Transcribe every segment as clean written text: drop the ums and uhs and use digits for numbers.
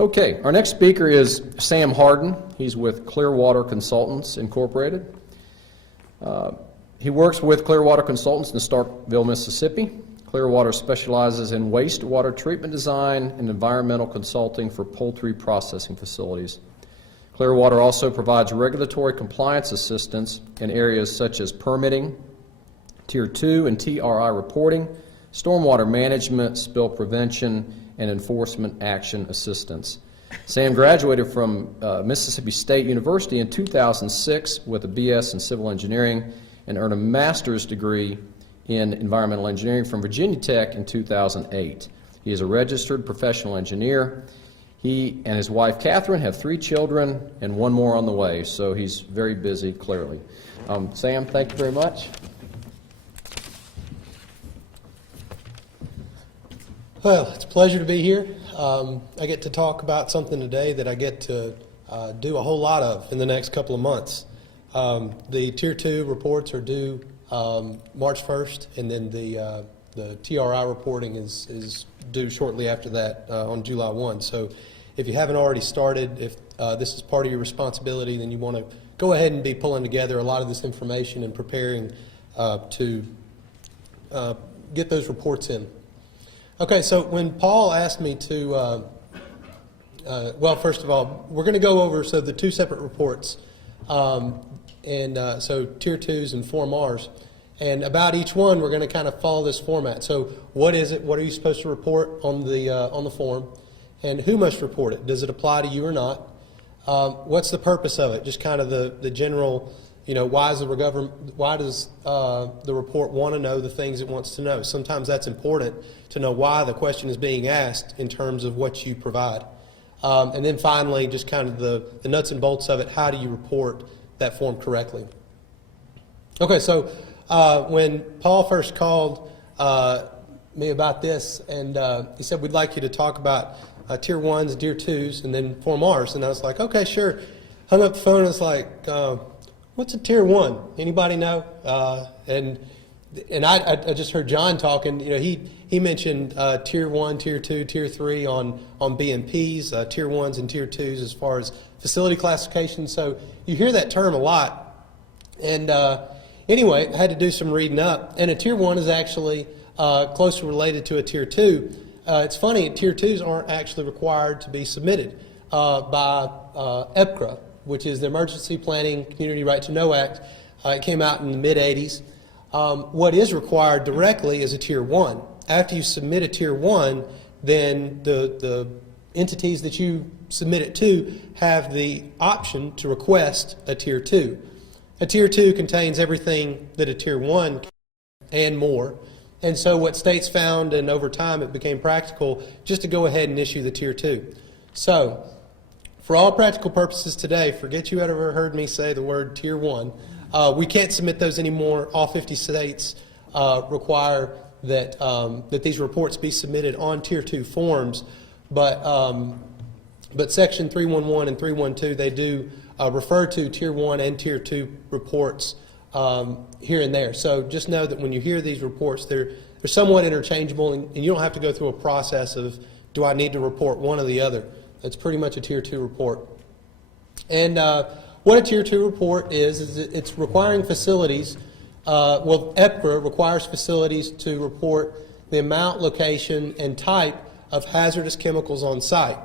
Okay, our next speaker is Sam Hardin. He's with Clearwater Consultants Incorporated. He works with Clearwater Consultants in Starkville, Mississippi. Clearwater specializes in wastewater treatment design and environmental consulting for poultry processing facilities. Clearwater also provides regulatory compliance assistance in areas such as permitting, Tier 2 and TRI reporting, stormwater management, spill prevention, and enforcement action assistance. Sam graduated from Mississippi State University in 2006 with a BS in civil engineering and earned a master's degree in environmental engineering from Virginia Tech in 2008. He is a registered professional engineer. He and his wife Catherine have 3 children and 1 more on the way, so he's very busy, clearly. Sam, thank you very much. Well, it's a pleasure to be here. I get to talk about something today that I get to do a whole lot of in the next couple of months. The Tier 2 reports are due March 1st, and then the TRI reporting is due shortly after that on July 1. So if you haven't already started, if this is part of your responsibility, then you want to go ahead and be pulling together a lot of this information and preparing to get those reports in. Okay, so when Paul asked me to, well, first of all, we're going to go over the 2 separate reports, so Tier 2s and Form Rs, and about each one we're going to kind of follow this format. So what is it? What are you supposed to report on the form? And who must report it? Does it apply to you or not? What's the purpose of it? Just kind of the general, why does the report want to know the things it wants to know? Sometimes that's important to know why the question is being asked in terms of what you provide. And then finally, just kind of the nuts and bolts of it, how do you report that form correctly? Okay, so when Paul first called me about this, and he said, we'd like you to talk about Tier 1s, Tier 2s, and then Form Rs, and I was like, okay, sure. Hung up the phone and was like, what's a Tier 1? Anybody know? And I just heard John talking. He mentioned Tier 1, Tier 2, Tier 3 on BMPs, Tier 1s and Tier 2s as far as facility classification. So you hear that term a lot. And anyway, I had to do some reading up. And a Tier 1 is actually closely related to a Tier 2. It's funny, Tier 2s aren't actually required to be submitted by EPCRA, which is the Emergency Planning Community Right to Know Act. It came out in the mid-'80s. What is required directly is a Tier 1. After you submit a Tier 1, then the entities that you submit it to have the option to request a Tier 2. A Tier 2 contains everything that a Tier 1 and more. And so what states found, and over time it became practical, just to go ahead and issue the Tier 2. So, for all practical purposes today, forget you ever heard me say the word Tier 1. We can't submit those anymore. All 50 states require that these reports be submitted on Tier 2 forms, but Section 311 and 312, they do refer to Tier 1 and Tier 2 reports here and there. So just know that when you hear these reports, they're somewhat interchangeable, and you don't have to go through a process of, do I need to report one or the other? It's pretty much a Tier 2 report. And what a Tier 2 report is it's requiring facilities, EPCRA requires facilities to report the amount, location, and type of hazardous chemicals on site.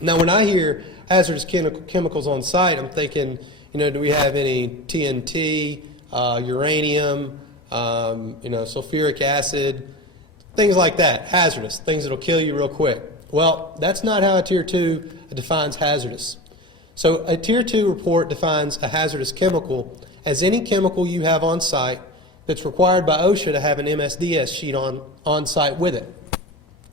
Now, when I hear hazardous chemicals on site, I'm thinking, do we have any TNT, uranium, sulfuric acid, things like that, hazardous, things that'll kill you real quick. Well, that's not how a Tier 2 defines hazardous. So a Tier 2 report defines a hazardous chemical as any chemical you have on site that's required by OSHA to have an MSDS sheet on site with it.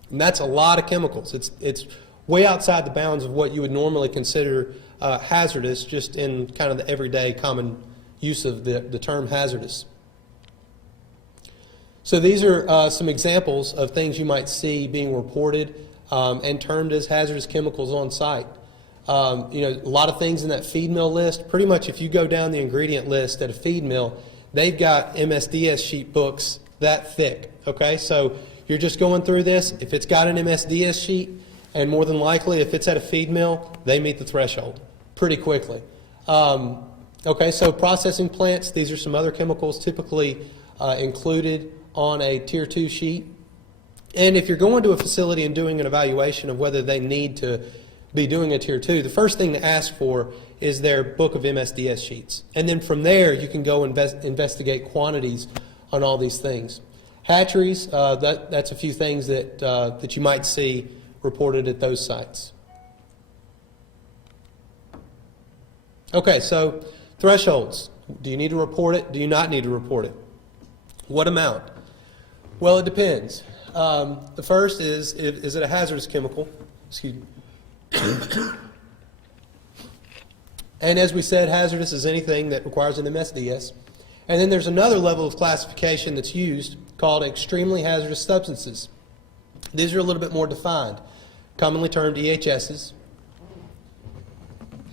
And that's a lot of chemicals. It's way outside the bounds of what you would normally consider hazardous, just in kind of the everyday common use of the term hazardous. So these are some examples of things you might see being reported and termed as hazardous chemicals on site. A lot of things in that feed mill list. Pretty much if you go down the ingredient list at a feed mill, they've got MSDS sheet books that thick. Okay, so you're just going through this. If it's got an MSDS sheet, And more than likely, if it's at a feed mill, they meet the threshold pretty quickly. Okay, so processing plants, these are some other chemicals typically included on a Tier 2 sheet. And if you're going to a facility and doing an evaluation of whether they need to be doing a Tier 2, the first thing to ask for is their book of MSDS sheets. And then from there, you can go investigate quantities on all these things. Hatcheries, that's a few things that you might see reported at those sites. Okay, so thresholds. Do you need to report it? Do you not need to report it? What amount? Well, it depends. The first is it a hazardous chemical? Excuse me. And as we said, hazardous is anything that requires an MSDS. And then there's another level of classification that's used called extremely hazardous substances. These are a little bit more defined, commonly termed EHSs.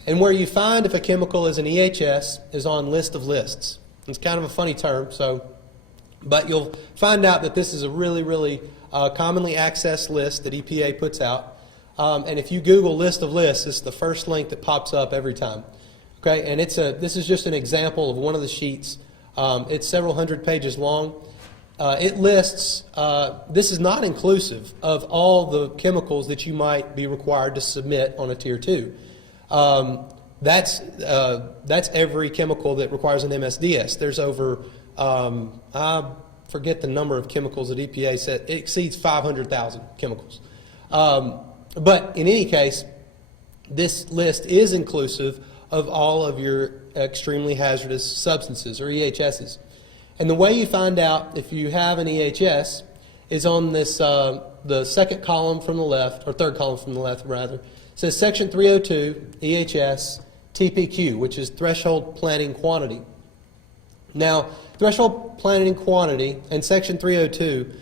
And where you find if a chemical is an EHS is on list of lists. It's kind of a funny term, but you'll find out that this is a really, really commonly accessed list that EPA puts out. And if you Google list of lists, it's the first link that pops up every time. Okay, and this is just an example of one of the sheets. It's several hundred pages long. It lists, this is not inclusive of all the chemicals that you might be required to submit on a Tier 2. That's every chemical that requires an MSDS. There's over, I forget the number of chemicals that EPA said, it exceeds 500,000 chemicals. But in any case, this list is inclusive of all of your extremely hazardous substances, or EHSs. And the way you find out if you have an EHS is on this, the second column from the left, or third column from the left, rather. It says Section 302, EHS, TPQ, which is Threshold Planning Quantity. Now, Threshold Planning Quantity and Section 302,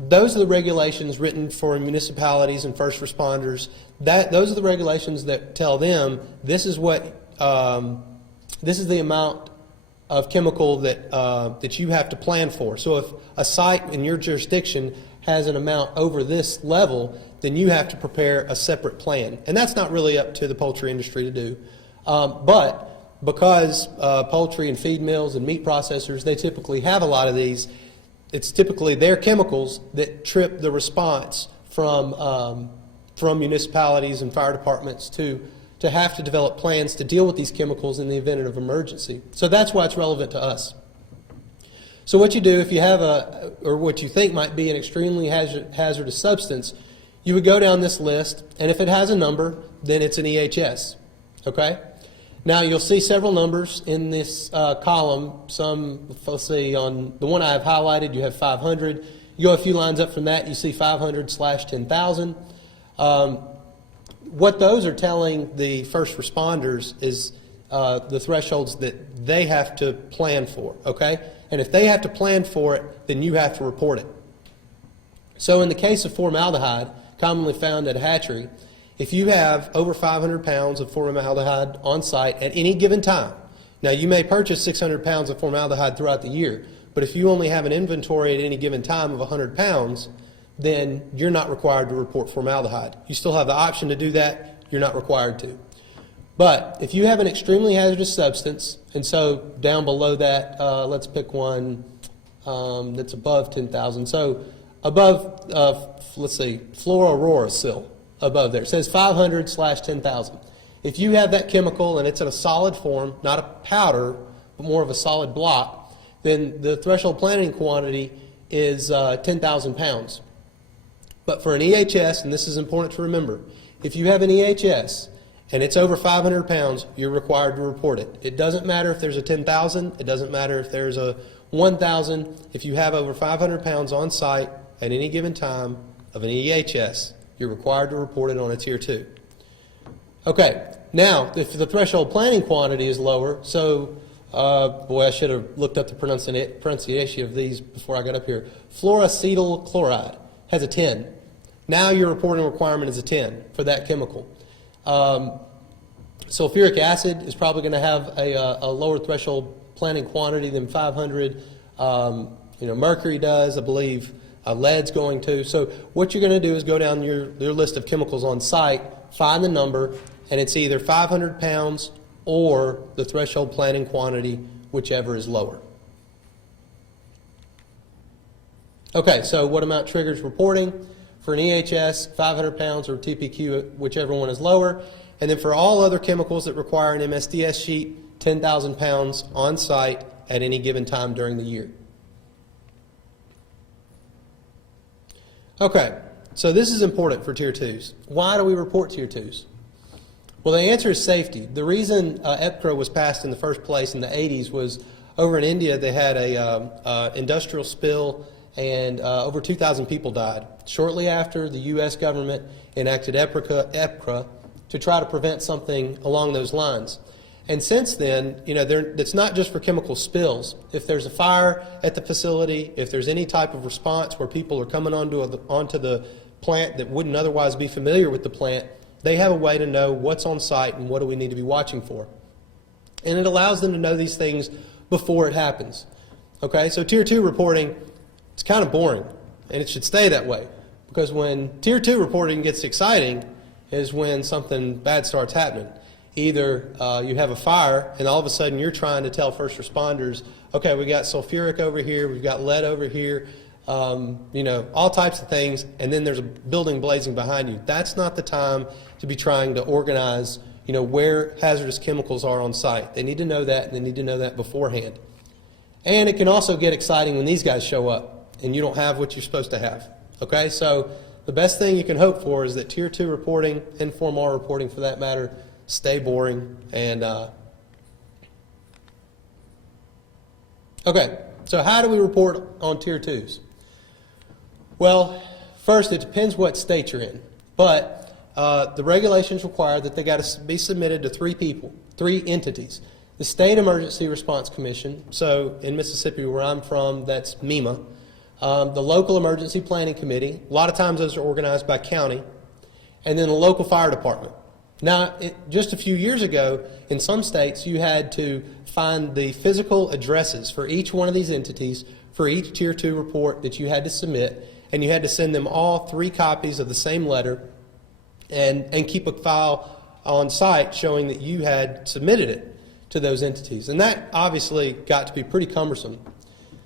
those are the regulations written for municipalities and first responders. Those are the regulations that tell them this is what this is the amount of chemical that you have to plan for. So if a site in your jurisdiction has an amount over this level, then you have to prepare a separate plan. And that's not really up to the poultry industry to do. But because poultry and feed mills and meat processors, they typically have a lot of these, it's typically their chemicals that trip the response from municipalities and fire departments to have to develop plans to deal with these chemicals in the event of emergency. So that's why it's relevant to us. So what you do if you have or what you think might be an extremely hazardous substance, you would go down this list, and if it has a number, then it's an EHS. Okay? Now you'll see several numbers in this column. Some, let's see, on the one I have highlighted, you have 500. You go a few lines up from that, you see 500/10,000. What those are telling the first responders is the thresholds that they have to plan for, okay? And if they have to plan for it, then you have to report it. So in the case of formaldehyde, commonly found at a hatchery, if you have over 500 pounds of formaldehyde on site at any given time, now you may purchase 600 pounds of formaldehyde throughout the year, but if you only have an inventory at any given time of 100 pounds, then you're not required to report formaldehyde. You still have the option to do that, you're not required to. But if you have an extremely hazardous substance, and so down below that, let's pick one that's above 10,000. So above, let's see, fluorouracil above there. It says 500/10,000. If you have that chemical and it's in a solid form, not a powder, but more of a solid block, then the threshold planning quantity is 10,000 pounds. But for an EHS, and this is important to remember, if you have an EHS and it's over 500 pounds, you're required to report it. It doesn't matter if there's a 10,000, it doesn't matter if there's a 1,000. If you have over 500 pounds on site at any given time of an EHS, you're required to report it on a Tier 2. Okay, now, if the threshold planning quantity is lower, so, boy, I should have looked up the pronunciation of these before I got up here. Fluoroacetyl chloride has a 10. Now your reporting requirement is a 10 for that chemical. Sulfuric acid is probably going to have a lower threshold planning quantity than 500. Mercury does, I believe. lead's going to. So what you're going to do is go down your list of chemicals on site, find the number, and it's either 500 pounds or the threshold planning quantity, whichever is lower. Okay, so what amount triggers reporting? For an EHS, 500 pounds, or TPQ, whichever one is lower. And then for all other chemicals that require an MSDS sheet, 10,000 pounds on site at any given time during the year. Okay, so this is important for Tier 2s. Why do we report Tier 2s? Well, the answer is safety. The reason EPCRA was passed in the first place in the 80s was over in India they had a industrial spill and over 2,000 people died. Shortly after, the U.S. government enacted EPCRA to try to prevent something along those lines. And since then, it's not just for chemical spills. If there's a fire at the facility, if there's any type of response where people are coming onto the plant that wouldn't otherwise be familiar with the plant, they have a way to know what's on site and what do we need to be watching for. And it allows them to know these things before it happens. Okay, so Tier 2 reporting, it's kind of boring, and it should stay that way, because when Tier 2 reporting gets exciting is when something bad starts happening. Either you have a fire, and all of a sudden you're trying to tell first responders, okay, we got sulfuric over here, we've got lead over here, all types of things, and then there's a building blazing behind you. That's not the time to be trying to organize, where hazardous chemicals are on site. They need to know that, and they need to know that beforehand. And it can also get exciting when these guys show up and you don't have what you're supposed to have. Okay, so the best thing you can hope for is that Tier 2 reporting, and Form R reporting for that matter, stay boring. And okay, so how do we report on Tier 2s? Well, first, it depends what state you're in, but the regulations require that they got to be submitted to three entities. The State Emergency Response Commission, so in Mississippi where I'm from, that's MEMA. The Local Emergency Planning Committee, a lot of times those are organized by county, and then the local fire department. Now, just a few years ago, in some states, you had to find the physical addresses for each one of these entities for each Tier 2 report that you had to submit, and you had to send them all 3 copies of the same letter and keep a file on site showing that you had submitted it to those entities. And that obviously got to be pretty cumbersome.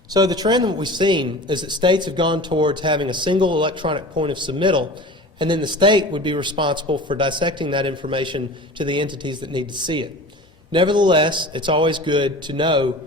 So the trend that we've seen is that states have gone towards having a single electronic point of submittal, and then the state would be responsible for dissecting that information to the entities that need to see it. Nevertheless, it's always good to know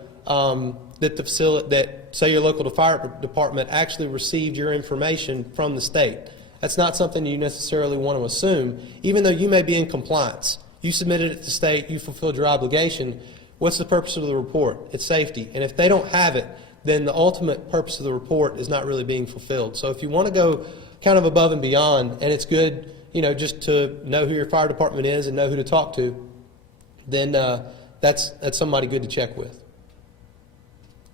that the facility, that say your local fire department actually received your information from the state. That's not something you necessarily want to assume, even though you may be in compliance. You submitted it to the state, you fulfilled your obligation. What's the purpose of the report? It's safety. And if they don't have it, then the ultimate purpose of the report is not really being fulfilled. So if you want to go kind of above and beyond, and it's good, just to know who your fire department is and know who to talk to, then that's somebody good to check with.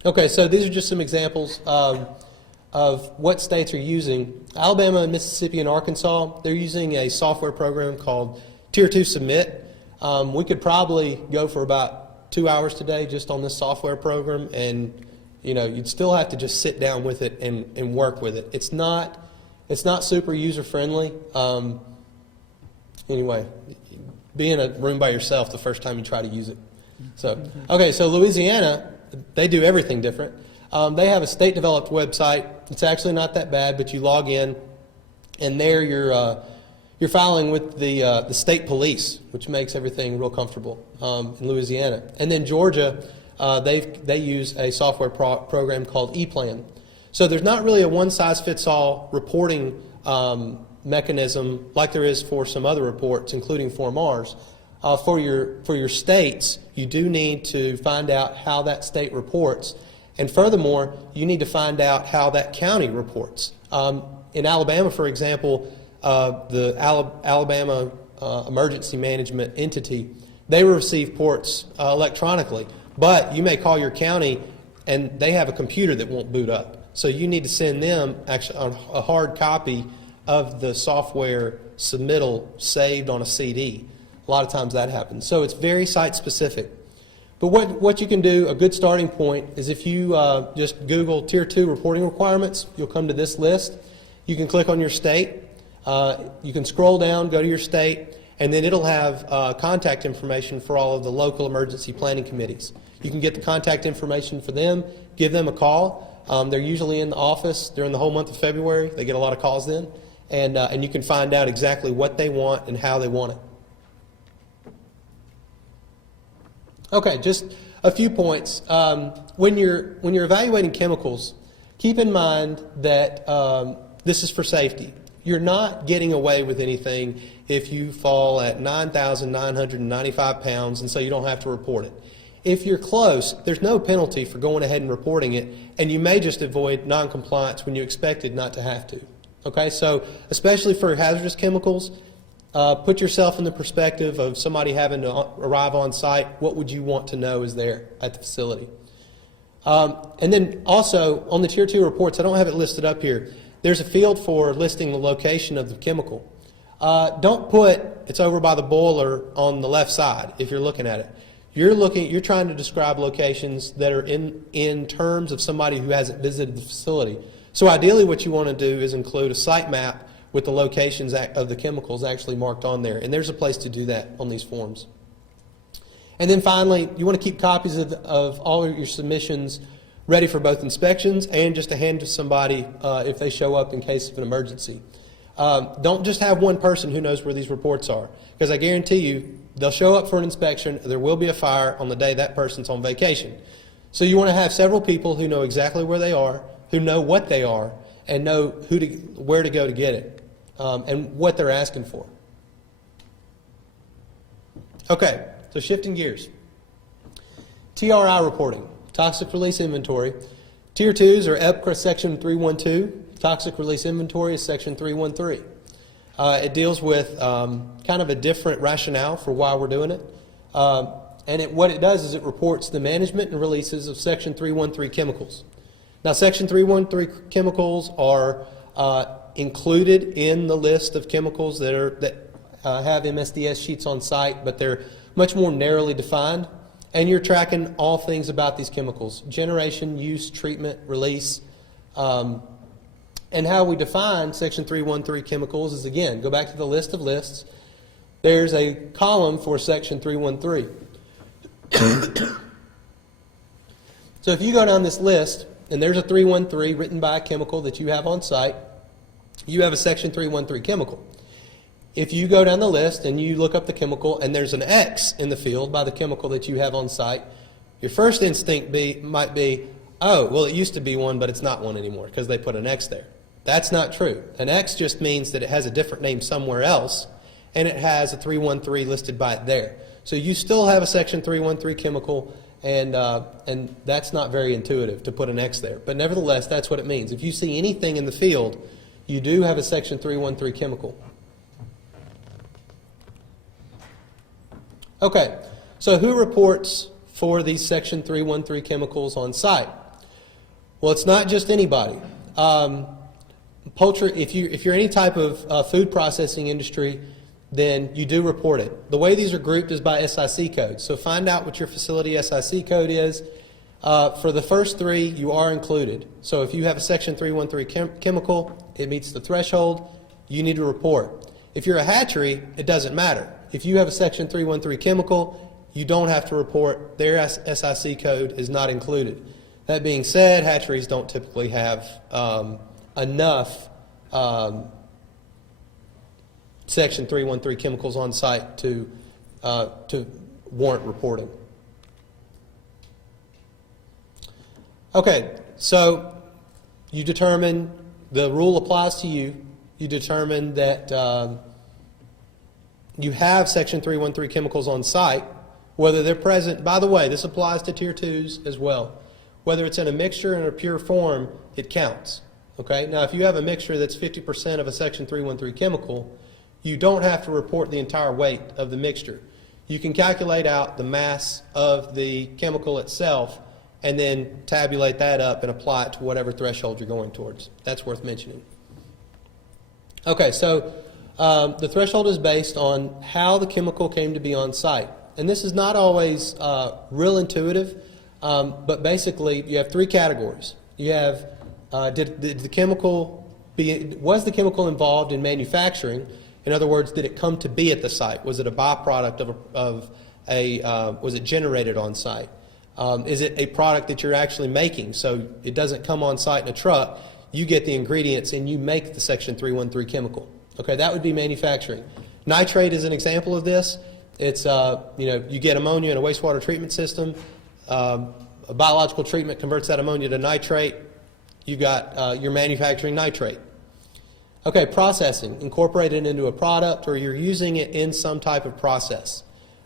Okay, so these are just some examples of what states are using. Alabama, Mississippi, and Arkansas, they're using a software program called Tier 2 Submit. We could probably go for about 2 hours today just on this software program, and you'd still have to just sit down with it and work with it. It's not super user friendly. Anyway, be in a room by yourself the first time you try to use it. So okay, so Louisiana, they do everything different. They have a state-developed website. It's actually not that bad, but you log in, and there you're filing with the state police, which makes everything real comfortable in Louisiana. And then Georgia, they use a software program called ePlan. So there's not really a one-size-fits-all reporting mechanism like there is for some other reports, including Form Rs. For your states, you do need to find out how that state reports. And furthermore, you need to find out how that county reports. In Alabama, for example, the Alabama Emergency Management Entity, they receive reports electronically. But you may call your county and they have a computer that won't boot up. So you need to send them actually a hard copy of the software submittal saved on a CD. A lot of times that happens. So it's very site specific. But what you can do, a good starting point, is if you just Google Tier 2 reporting requirements, you'll come to this list. You can click on your state. You can scroll down, go to your state, and then it'll have contact information for all of the local emergency planning committees. You can get the contact information for them, give them a call. They're usually in the office during the whole month of February. They get a lot of calls then. And you can find out exactly what they want and how they want it. Okay, just a few points. When you're evaluating chemicals, keep in mind that this is for safety. You're not getting away with anything if you fall at 9,995 pounds and so you don't have to report it. If you're close, there's no penalty for going ahead and reporting it, and you may just avoid noncompliance when you expected not to have to. Okay, so especially for hazardous chemicals, put yourself in the perspective of somebody having to arrive on site. What would you want to know is there at the facility? And then also on the Tier 2 reports, I don't have it listed up here, there's a field for listing the location of the chemical. Don't put it's over by the boiler on the left side if you're looking at it. You're trying to describe locations that are in terms of somebody who hasn't visited the facility. So ideally what you want to do is include a site map with the locations of the chemicals actually marked on there. And there's a place to do that on these forms. And then finally, you want to keep copies of all of your submissions ready for both inspections and just to hand to somebody if they show up in case of an emergency. Don't just have one person who knows where these reports are, because I guarantee you they'll show up for an inspection, there will be a fire on the day that person's on vacation. So you want to have several people who know exactly where they are, who know what they are, and know where to go to get it, and what they're asking for. Okay, so shifting gears. TRI reporting, toxic release inventory. Tier 2s are EPCRA Section 312. Toxic release inventory is Section 313. It deals with kind of a different rationale for why we're doing it. What it does is it reports the management and releases of Section 313 chemicals. Now, Section 313 chemicals are included in the list of chemicals that have MSDS sheets on site, but they're much more narrowly defined. And you're tracking all things about these chemicals: generation, use, treatment, release. And how we define Section 313 chemicals is, again, go back to the list of lists. There's a column for Section 313. So if you go down this list, and there's a 313 written by a chemical that you have on site, you have a Section 313 chemical. If you go down the list and you look up the chemical and there's an X in the field by the chemical that you have on site, your first instinct might be, oh, well, it used to be one, but it's not one anymore because they put an X there. That's not true. An X just means that it has a different name somewhere else, and it has a 313 listed by it there. So you still have a Section 313 chemical, and that's not very intuitive to put an X there. But nevertheless, that's what it means. If you see anything in the field, you do have a Section 313 chemical. Okay, so who reports for these Section 313 chemicals on site? Well, it's not just anybody. Poultry, if you're any type of food processing industry, then you do report it. The way these are grouped is by SIC code. So find out what your facility SIC code is. For the first three, you are included. So if you have a Section 313 chemical, it meets the threshold, you need to report. If you're a hatchery, it doesn't matter. If you have a Section 313 chemical, you don't have to report. Their SIC code is not included. That being said, hatcheries don't typically have enough Section 313 chemicals on site to warrant reporting. Okay, so you determine the rule applies to you. You determine that you have Section 313 chemicals on site, whether they're present. By the way, this applies to Tier 2s as well. Whether it's in a mixture or in a pure form, it counts. Okay? Now, if you have a mixture that's 50% of a Section 313 chemical, you don't have to report the entire weight of the mixture. You can calculate out the mass of the chemical itself and then tabulate that up and apply it to whatever threshold you're going towards. That's worth mentioning. Okay, so the threshold is based on how the chemical came to be on site. And this is not always real intuitive, but basically you have three categories. You have, did the chemical was the chemical involved in manufacturing? In other words, did it come to be at the site? Was it a byproduct was it generated on site? Is it a product that you're actually making? So it doesn't come on site in a truck. You get the ingredients and you make the Section 313 chemical. Okay, that would be manufacturing. Nitrate is an example of this. It's, you get ammonia in a wastewater treatment system. A biological treatment converts that ammonia to nitrate. You've got you're manufacturing nitrate. Okay, processing, incorporated into a product, or you're using it in some type of process.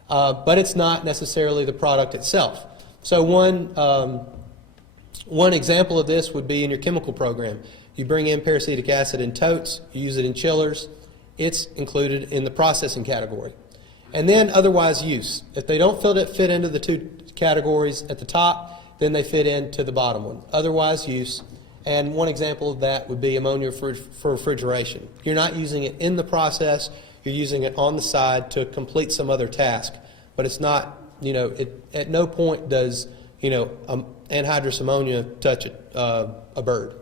But it's not necessarily the product itself. So one example of this would be in your chemical program. You bring in peracetic acid in totes, you use it in chillers, it's included in the processing category. And then otherwise use. If they don't fit into the two categories at the top, then they fit into the bottom one. Otherwise use. And one example of that would be ammonia for refrigeration. You're not using it in the process, you're using it on the side to complete some other task. But it's not, at no point does, anhydrous ammonia touch a bird.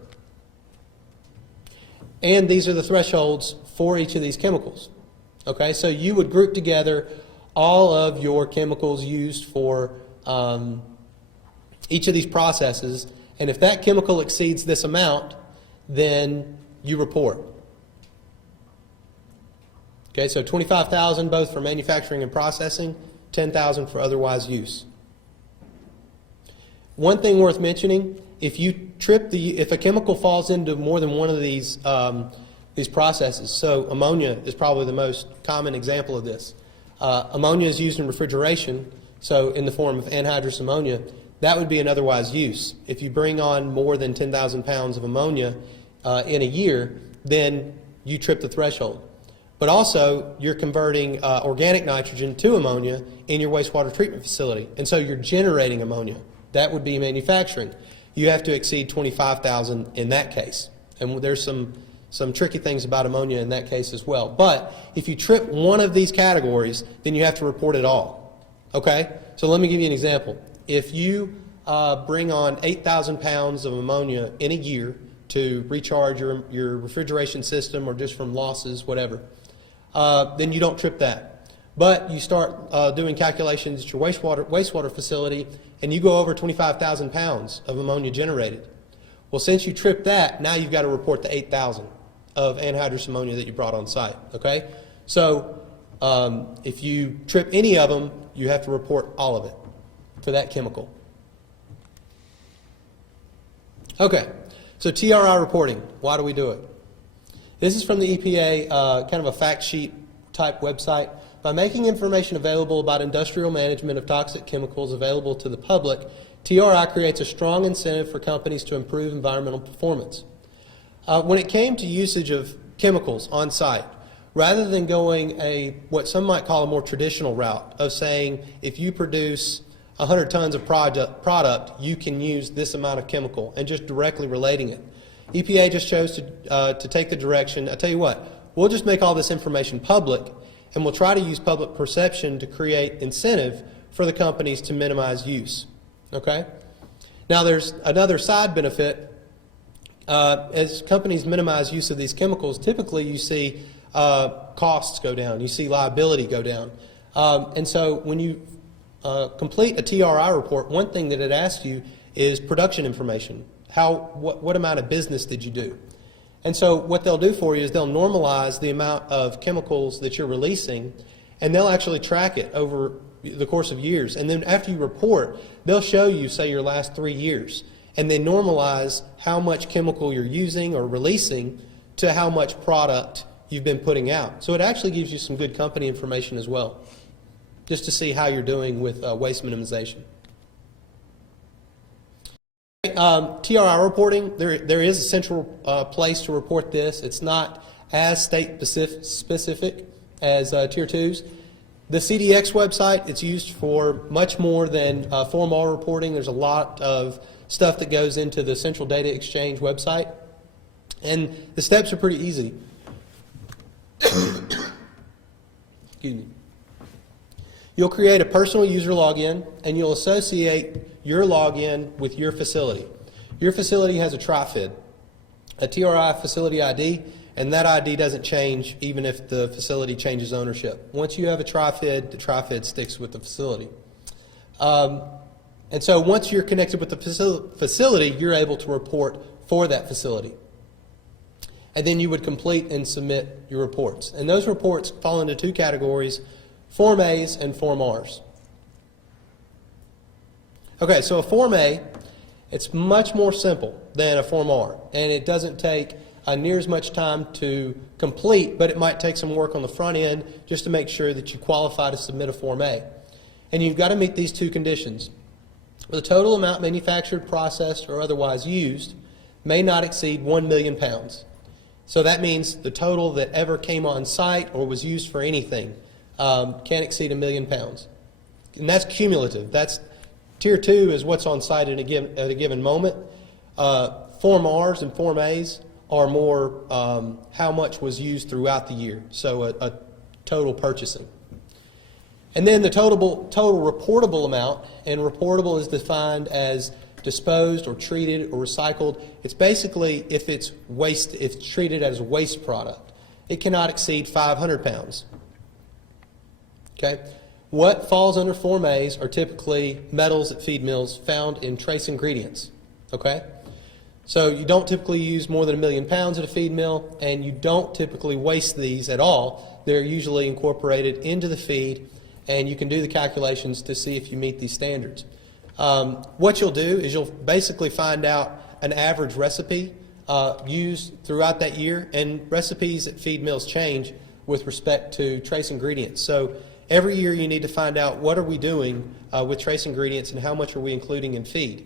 And these are the thresholds for each of these chemicals. Okay, so you would group together all of your chemicals used for each of these processes, and if that chemical exceeds this amount, then you report. Okay, so 25,000 both for manufacturing and processing, 10,000 for otherwise use. One thing worth mentioning, if a chemical falls into more than one of these processes, so ammonia is probably the most common example of this. Ammonia is used in refrigeration, so in the form of anhydrous ammonia. That would be an otherwise use. If you bring on more than 10,000 pounds of ammonia in a year, then you trip the threshold. But also, you're converting organic nitrogen to ammonia in your wastewater treatment facility, and so you're generating ammonia. That would be manufacturing. You have to exceed 25,000 in that case. And there's some tricky things about ammonia in that case as well. But if you trip one of these categories, then you have to report it all. Okay? So let me give you an example. If you bring on 8,000 pounds of ammonia in a year to recharge your refrigeration system or just from losses, whatever, then you don't trip that. But you start doing calculations at your wastewater facility, and you go over 25,000 pounds of ammonia generated. Well, since you tripped that, now you've got to report the 8,000 of anhydrous ammonia that you brought on site. Okay? So if you trip any of them, you have to report all of it for that chemical. Okay, so TRI reporting. Why do we do it? This is from the EPA, kind of a fact sheet type website. By making information available about industrial management of toxic chemicals available to the public, TRI creates a strong incentive for companies to improve environmental performance. When it came to usage of chemicals on site, rather than going what some might call a more traditional route of saying if you produce 100 tons of product, you can use this amount of chemical, and just directly relating it. EPA just chose to take the direction, I tell you what, we'll just make all this information public, and we'll try to use public perception to create incentive for the companies to minimize use. Okay? Now there's another side benefit. As companies minimize use of these chemicals, typically you see costs go down, you see liability go down. And so when you complete a TRI report, one thing that it asks you is production information. What amount of business did you do? And so what they'll do for you is they'll normalize the amount of chemicals that you're releasing, and they'll actually track it over the course of years. And then after you report, they'll show you, say, your last 3 years, and they normalize how much chemical you're using or releasing to how much product you've been putting out. So it actually gives you some good company information as well, just to see how you're doing with waste minimization. TRI reporting, there is a central place to report this. It's not as state specific as Tier 2s. The CDX website, it's used for much more than Form R reporting. There's a lot of stuff that goes into the Central Data Exchange website. And the steps are pretty easy. Excuse me. You'll create a personal user login, and you'll associate your login with your facility. Your facility has a TRIFID, a TRI facility ID, and that ID doesn't change even if the facility changes ownership. Once you have a TRIFID, the TRIFID sticks with the facility. And so once you're connected with the facility, you're able to report for that facility. And then you would complete and submit your reports. And those reports fall into two categories, Form A's and Form R's. Okay, so a Form A, it's much more simple than a Form R, and it doesn't take near as much time to complete, but it might take some work on the front end just to make sure that you qualify to submit a Form A. And you've got to meet these two conditions. The total amount manufactured, processed, or otherwise used may not exceed 1 million pounds. So that means the total that ever came on site or was used for anything can't exceed 1 million pounds. And that's cumulative. That's Tier 2 is what's on site at a given moment. Form R's and Form A's are more how much was used throughout the year, so a total purchasing. And then the total reportable amount, and reportable is defined as disposed or treated or recycled. It's basically if it's waste, if it's treated as a waste product. It cannot exceed 500 pounds. Okay? What falls under Form A's are typically metals at feed mills found in trace ingredients. Okay? So you don't typically use more than 1 million pounds at a feed mill, and you don't typically waste these at all. They're usually incorporated into the feed, and you can do the calculations to see if you meet these standards. What you'll do is you'll basically find out an average recipe used throughout that year, and recipes at feed mills change with respect to trace ingredients. So every year you need to find out what are we doing with trace ingredients and how much are we including in feed.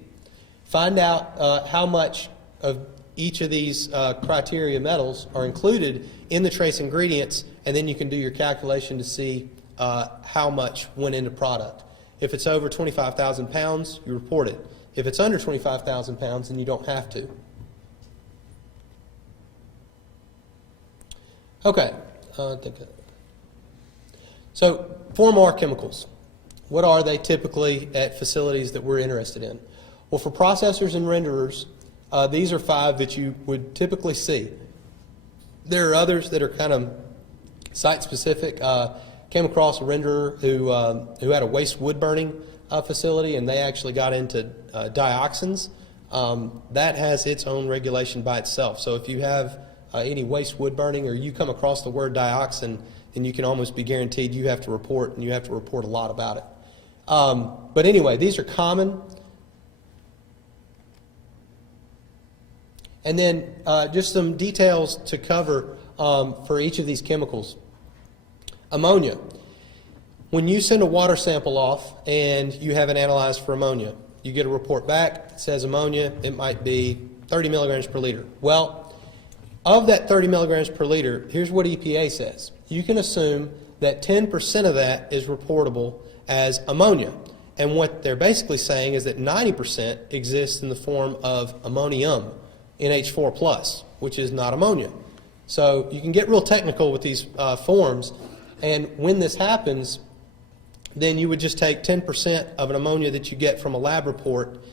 Find out how much of each of these criteria metals are included in the trace ingredients, and then you can do your calculation to see how much went into product. If it's over 25,000 pounds, you report it. If it's under 25,000 pounds, then you don't have to. Okay. So, Form R chemicals. What are they typically at facilities that we're interested in? Well, for processors and renderers, these are 5 that you would typically see. There are others that are kind of site-specific. Came across a renderer who had a waste wood burning facility, and they actually got into dioxins. That has its own regulation by itself. So if you have any waste wood burning or you come across the word dioxin, then you can almost be guaranteed you have to report, and you have to report a lot about it. But anyway, these are common. And then just some details to cover for each of these chemicals. Ammonia. When you send a water sample off and you have it analyzed for ammonia, you get a report back, it says ammonia, it might be 30 milligrams per liter. Well, of that 30 milligrams per liter, here's what EPA says. You can assume that 10% of that is reportable as ammonia. And what they're basically saying is that 90% exists in the form of ammonium, NH4+, which is not ammonia. So you can get real technical with these forms. And when this happens, then you would just take 10% of an ammonia that you get from a lab report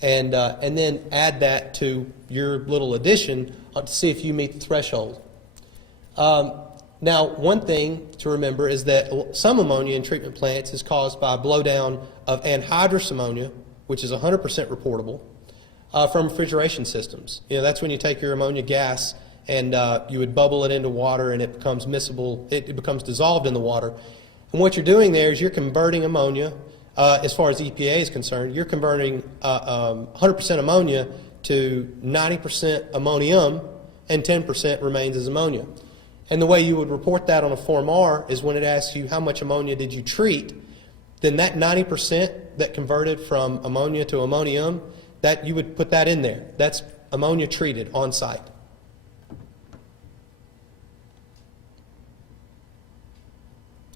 and then add that to your little addition to see if you meet the threshold. Now, one thing to remember is that some ammonia in treatment plants is caused by blowdown of anhydrous ammonia, which is 100% reportable, from refrigeration systems. You know, that's when you take your ammonia gas and you would bubble it into water, and it becomes miscible. It becomes dissolved in the water. And what you're doing there is you're converting ammonia, as far as EPA is concerned, you're converting 100% ammonia to 90% ammonium, and 10% remains as ammonia. And the way you would report that on a Form R is when it asks you how much ammonia did you treat, then that 90% that converted from ammonia to ammonium, that you would put that in there. That's ammonia treated on site.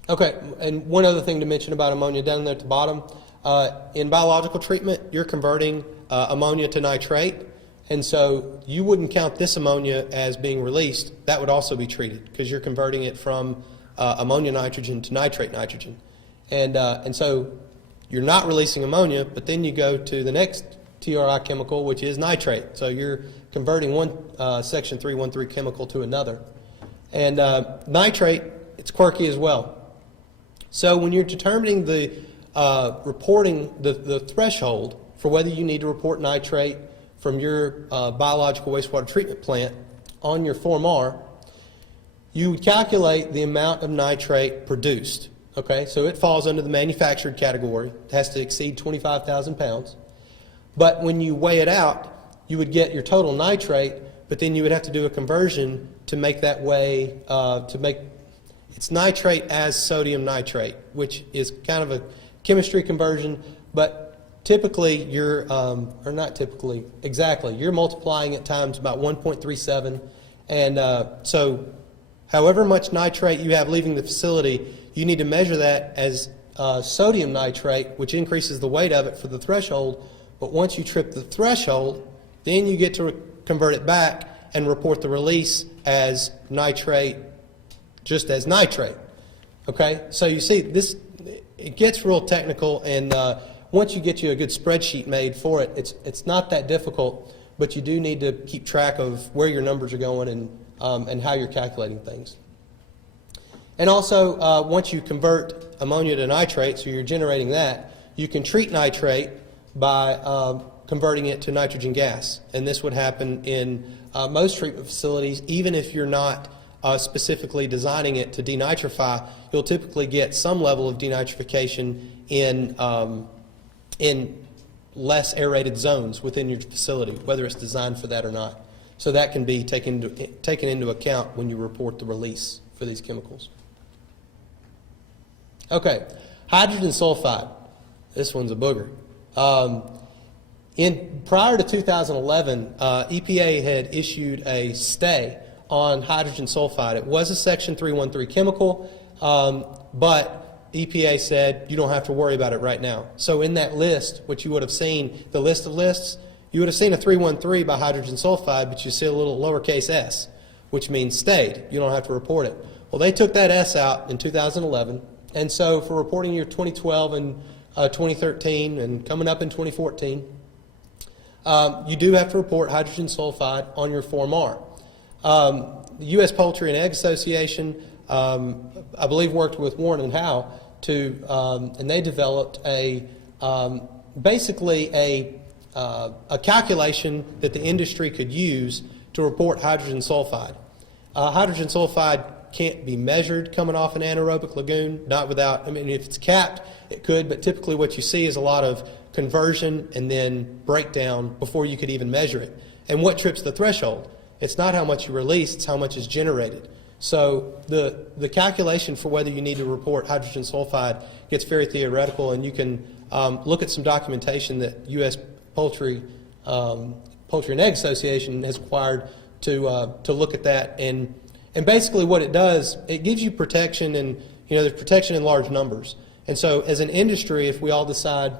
Okay, and one other thing to mention about ammonia down there at the bottom. In biological treatment, you're converting ammonia to nitrate, and so you wouldn't count this ammonia as being released. That would also be treated because you're converting it from ammonia nitrogen to nitrate nitrogen. And so you're not releasing ammonia, but then you go to the next TRI chemical, which is nitrate. So you're converting one Section 313 chemical to another. And nitrate, it's quirky as well. So when you're determining the reporting, the threshold for whether you need to report nitrate from your biological wastewater treatment plant on your Form R, you would calculate the amount of nitrate produced. Okay, so it falls under the manufactured category. It has to exceed 25,000 pounds. But when you weigh it out, you would get your total nitrate, but then you would have to do a conversion to make that weigh, it's nitrate as sodium nitrate, which is kind of a chemistry conversion, but typically you're, or not typically, exactly, you're multiplying it times about 1.37, and so however much nitrate you have leaving the facility, you need to measure that as sodium nitrate, which increases the weight of it for the threshold. But once you trip the threshold, then you get to convert it back and report the release as nitrate, just as nitrate. Okay? So you see, this, it gets real technical, and once you get you a good spreadsheet made for it, it's not that difficult, but you do need to keep track of where your numbers are going and how you're calculating things. And also, once you convert ammonia to nitrate, so you're generating that, you can treat nitrate by converting it to nitrogen gas. And this would happen in most treatment facilities. Even if you're not specifically designing it to denitrify, you'll typically get some level of denitrification in less aerated zones within your facility, whether it's designed for that or not. So that can be taken into account when you report the release for these chemicals. Okay, hydrogen sulfide. This one's a booger. Prior to 2011, EPA had issued a stay on hydrogen sulfide. It was a Section 313 chemical, but EPA said you don't have to worry about it right now. So in that list, which you would have seen, the list of lists, you would have seen a 313 by hydrogen sulfide, but you see a little lowercase s, which means stayed. You don't have to report it. Well, they took that s out in 2011, and so for reporting year 2012 and 2013 and coming up in 2014, you do have to report hydrogen sulfide on your Form R. The U.S. Poultry and Egg Association, I believe, worked with Warren and Howe and they developed basically a calculation that the industry could use to report hydrogen sulfide. Hydrogen sulfide can't be measured coming off an anaerobic lagoon, not without, I mean, if it's capped, it could, but typically what you see is a lot of conversion and then breakdown before you could even measure it. And what trips the threshold? It's not how much you release, it's how much is generated. So the calculation for whether you need to report hydrogen sulfide gets very theoretical, and you can look at some documentation that U.S. Poultry and Egg Association has acquired to look at that. And basically what it does, it gives you protection, and there's protection in large numbers. And so as an industry, if we all decide,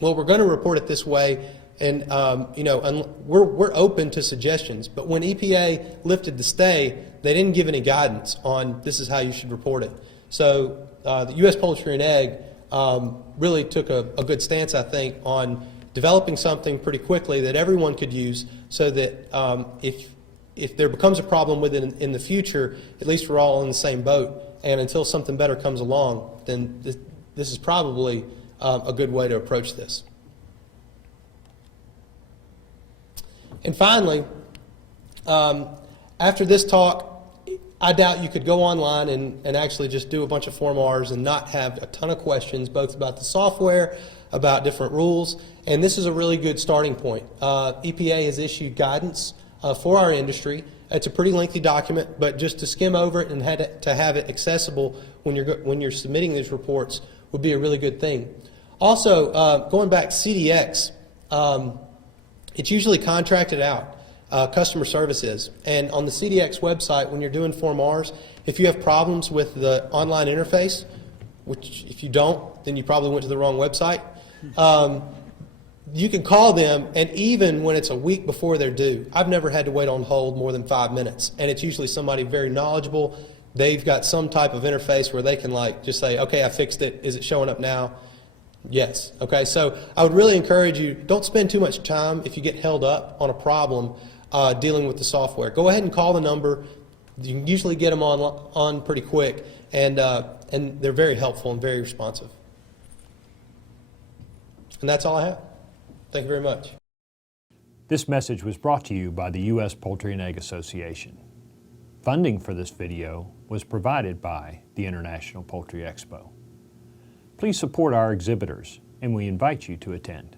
well, we're going to report it this way, and we're open to suggestions. But when EPA lifted the stay, they didn't give any guidance on this is how you should report it. So the U.S. Poultry and Egg really took a good stance, I think, on developing something pretty quickly that everyone could use, so that if there becomes a problem with it in the future, at least we're all in the same boat. And until something better comes along, then this is probably a good way to approach this. And finally, after this talk, I doubt you could go online and actually just do a bunch of Form Rs and not have a ton of questions, both about the software, about different rules, and this is a really good starting point. EPA has issued guidance for our industry. It's a pretty lengthy document, but just to skim over it and to have it accessible when you're submitting these reports would be a really good thing. Also, going back to CDX, it's usually contracted out, customer services. And on the CDX website, when you're doing Form Rs, if you have problems with the online interface, which if you don't, then you probably went to the wrong website, you can call them, and even when it's a week before they're due, I've never had to wait on hold more than 5 minutes. And it's usually somebody very knowledgeable they've got some type of interface where they can like just say, okay, I fixed it. Is it showing up now? Yes. Okay, so I would really encourage you, don't spend too much time if you get held up on a problem dealing with the software. Go ahead and call the number. You can usually get them on pretty quick, and they're very helpful and very responsive. And that's all I have. Thank you very much. This message was brought to you by the U.S. Poultry and Egg Association. Funding for this video was provided by the International Poultry Expo. Please support our exhibitors, and we invite you to attend.